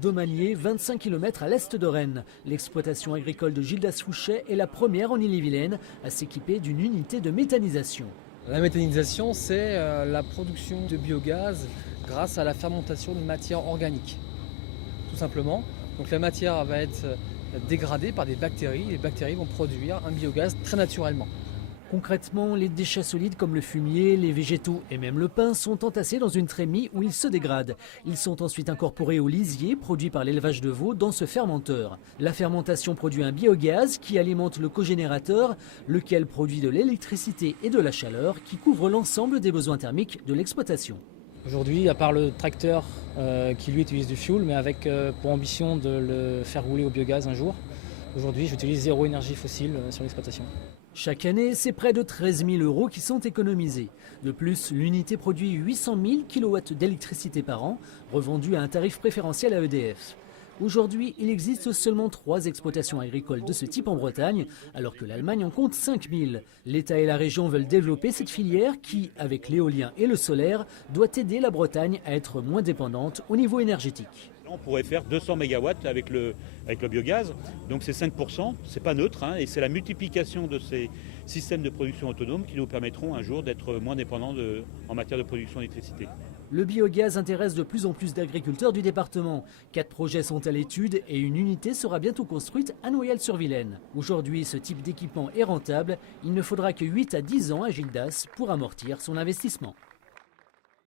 Domanier, 25 km à l'est de Rennes. L'exploitation agricole de Gildas Fouchet est la première en Ille-et-Vilaine à s'équiper d'une unité de méthanisation. La méthanisation, c'est la production de biogaz grâce à la fermentation de matière organique, tout simplement. Donc la matière va être dégradée par des bactéries. Les bactéries vont produire un biogaz très naturellement. Concrètement, les déchets solides comme le fumier, les végétaux et même le pain sont entassés dans une trémie où ils se dégradent. Ils sont ensuite incorporés au lisier produit par l'élevage de veaux dans ce fermenteur. La fermentation produit un biogaz qui alimente le cogénérateur, lequel produit de l'électricité et de la chaleur qui couvrent l'ensemble des besoins thermiques de l'exploitation. Aujourd'hui, à part le tracteur qui lui utilise du fioul, mais avec pour ambition de le faire rouler au biogaz un jour, aujourd'hui j'utilise zéro énergie fossile sur l'exploitation. Chaque année, c'est près de 13 000 € qui sont économisés. De plus, l'unité produit 800 000 kW d'électricité par an, revendue à un tarif préférentiel à EDF. Aujourd'hui, il existe seulement 3 exploitations agricoles de ce type en Bretagne, alors que l'Allemagne en compte 5 000. L'État et la région veulent développer cette filière qui, avec l'éolien et le solaire, doit aider la Bretagne à être moins dépendante au niveau énergétique. On pourrait faire 200 MW avec le biogaz, donc c'est 5%, c'est pas neutre, et c'est la multiplication de ces systèmes de production autonome qui nous permettront un jour d'être moins dépendants en matière de production d'électricité. Le biogaz intéresse de plus en plus d'agriculteurs du département. 4 projets sont à l'étude et une unité sera bientôt construite à Noyelles-sur-Vilaine. Aujourd'hui, ce type d'équipement est rentable. Il ne faudra que 8 à 10 ans à Gildas pour amortir son investissement.